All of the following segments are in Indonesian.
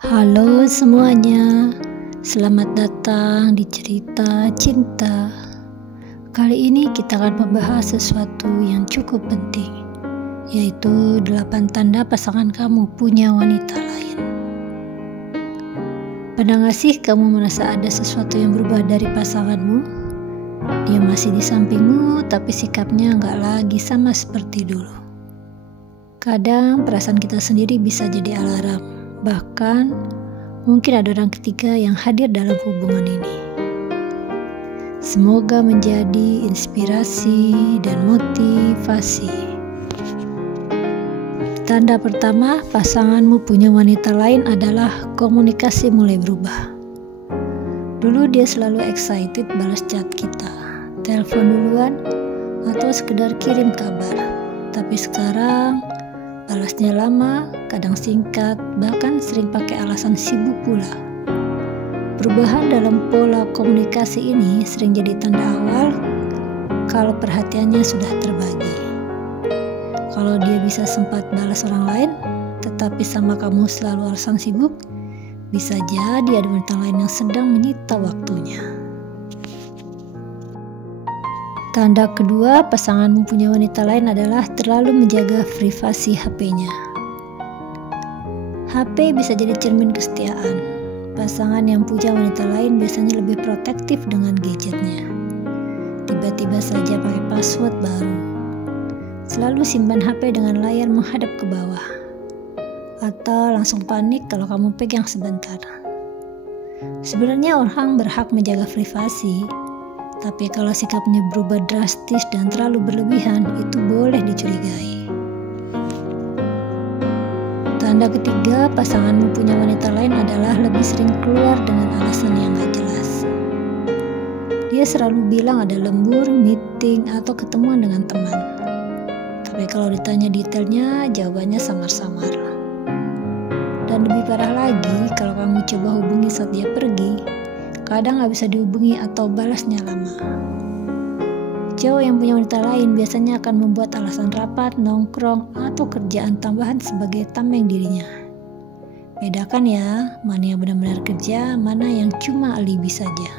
Halo semuanya, selamat datang di cerita cinta. Kali ini kita akan membahas sesuatu yang cukup penting, yaitu 8 tanda pasangan kamu punya wanita lain. Pernah gak sih kamu merasa ada sesuatu yang berubah dari pasanganmu? Dia masih di sampingmu, tapi sikapnya gak lagi sama seperti dulu. Kadang perasaan kita sendiri bisa jadi alarm. Bahkan, mungkin ada orang ketiga yang hadir dalam hubungan ini. Semoga menjadi inspirasi dan motivasi. Tanda pertama, pasanganmu punya wanita lain adalah komunikasi mulai berubah. Dulu dia selalu excited balas chat kita, telepon duluan, atau sekedar kirim kabar. Tapi sekarang, balasnya lama, kadang singkat, bahkan sering pakai alasan sibuk pula. Perubahan dalam pola komunikasi ini sering jadi tanda awal kalau perhatiannya sudah terbagi. Kalau dia bisa sempat balas orang lain, tetapi sama kamu selalu alasan sibuk, bisa jadi ada wanita lain yang sedang menyita waktunya. Tanda kedua, pasanganmu punya wanita lain adalah terlalu menjaga privasi HP-nya. HP bisa jadi cermin kesetiaan. Pasangan yang punya wanita lain biasanya lebih protektif dengan gadgetnya. Tiba-tiba saja pakai password baru. Selalu simpan HP dengan layar menghadap ke bawah. Atau langsung panik kalau kamu pegang sebentar. Sebenarnya orang berhak menjaga privasi, tapi kalau sikapnya berubah drastis dan terlalu berlebihan, itu boleh dicurigai. Tanda ketiga, pasanganmu punya wanita lain adalah lebih sering keluar dengan alasan yang gak jelas. Dia selalu bilang ada lembur, meeting, atau ketemuan dengan teman. Tapi kalau ditanya detailnya, jawabannya samar-samar. Dan lebih parah lagi, kalau kamu coba hubungi saat dia pergi, kadang gak bisa dihubungi atau balasnya lama. Cowok yang punya wanita lain biasanya akan membuat alasan rapat, nongkrong, atau kerjaan tambahan sebagai tameng dirinya. Bedakan ya, mana yang benar-benar kerja, mana yang cuma alibi saja.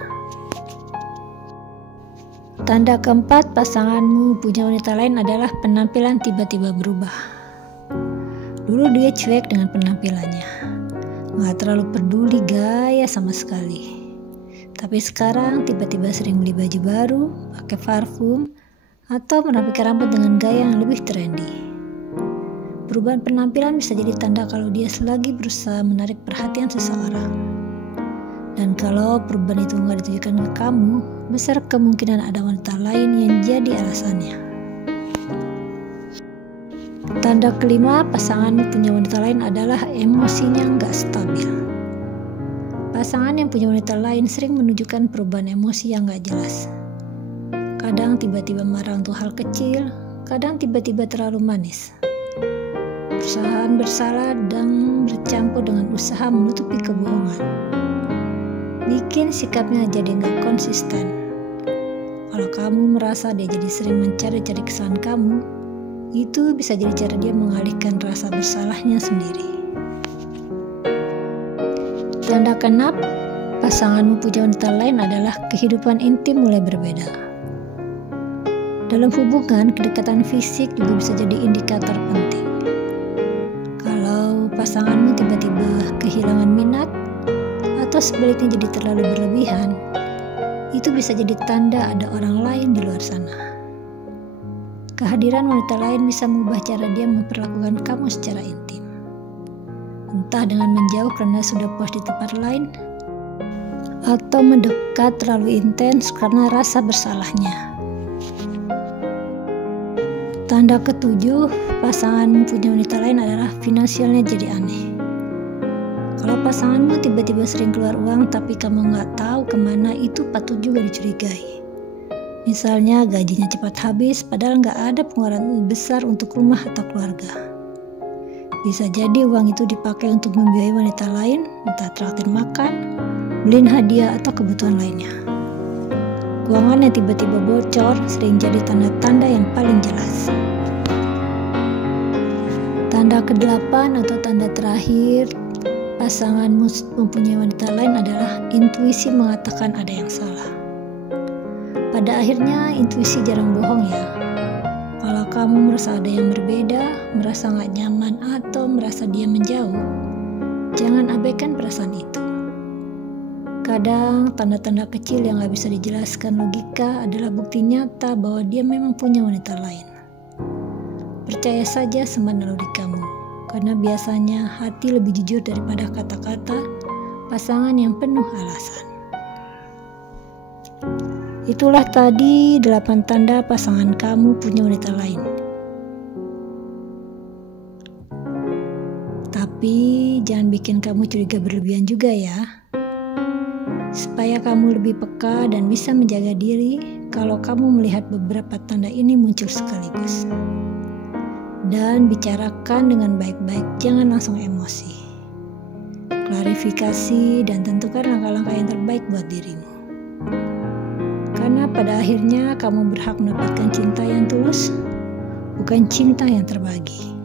Tanda keempat, pasanganmu punya wanita lain adalah penampilan tiba-tiba berubah. Dulu dia cuek dengan penampilannya, gak terlalu peduli gaya sama sekali. Tapi sekarang tiba-tiba sering beli baju baru, pakai parfum, atau merapikan rambut dengan gaya yang lebih trendy. Perubahan penampilan bisa jadi tanda kalau dia selagi berusaha menarik perhatian seseorang. Dan kalau perubahan itu nggak ditujukan ke kamu, besar kemungkinan ada wanita lain yang jadi alasannya. Tanda kelima, pasanganmu punya wanita lain adalah emosinya nggak stabil. Pasangan yang punya wanita lain sering menunjukkan perubahan emosi yang gak jelas. Kadang tiba-tiba marah untuk hal kecil, kadang tiba-tiba terlalu manis. Perasaan bersalah dan bercampur dengan usaha menutupi kebohongan. Bikin sikapnya jadi gak konsisten. Kalau kamu merasa dia jadi sering mencari-cari kesalahan kamu, itu bisa jadi cara dia mengalihkan rasa bersalahnya sendiri. Tanda keenam, pasanganmu punya wanita lain adalah kehidupan intim mulai berbeda. Dalam hubungan, kedekatan fisik juga bisa jadi indikator penting. Kalau pasanganmu tiba-tiba kehilangan minat, atau sebaliknya jadi terlalu berlebihan, itu bisa jadi tanda ada orang lain di luar sana. Kehadiran wanita lain bisa mengubah cara dia memperlakukan kamu secara intim. Entah dengan menjauh karena sudah puas di tempat lain, atau mendekat terlalu intens karena rasa bersalahnya. Tanda ketujuh, pasanganmu punya wanita lain adalah finansialnya jadi aneh. Kalau pasanganmu tiba-tiba sering keluar uang tapi kamu nggak tahu kemana, itu patut juga dicurigai. Misalnya gajinya cepat habis padahal nggak ada pengeluaran besar untuk rumah atau keluarga. Bisa jadi uang itu dipakai untuk membiayai wanita lain, entah traktir makan, beliin hadiah, atau kebutuhan lainnya. Keuangan yang tiba-tiba bocor sering jadi tanda-tanda yang paling jelas. Tanda ke-8 atau tanda terakhir, pasanganmu mempunyai wanita lain adalah intuisi mengatakan ada yang salah. Pada akhirnya intuisi jarang bohong ya. Kalau kamu merasa ada yang berbeda, merasa gak nyaman atau merasa dia menjauh, jangan abaikan perasaan itu. Kadang tanda-tanda kecil yang gak bisa dijelaskan logika adalah bukti nyata bahwa dia memang punya wanita lain. Percaya saja sama naluri kamu, karena biasanya hati lebih jujur daripada kata-kata pasangan yang penuh alasan. Itulah tadi 8 tanda pasangan kamu punya wanita lain. Tapi jangan bikin kamu curiga berlebihan juga ya. Supaya kamu lebih peka dan bisa menjaga diri kalau kamu melihat beberapa tanda ini muncul sekaligus. Dan bicarakan dengan baik-baik, jangan langsung emosi. Klarifikasi dan tentukan langkah-langkah yang terbaik buat dirimu. Karena pada akhirnya kamu berhak mendapatkan cinta yang tulus, bukan cinta yang terbagi.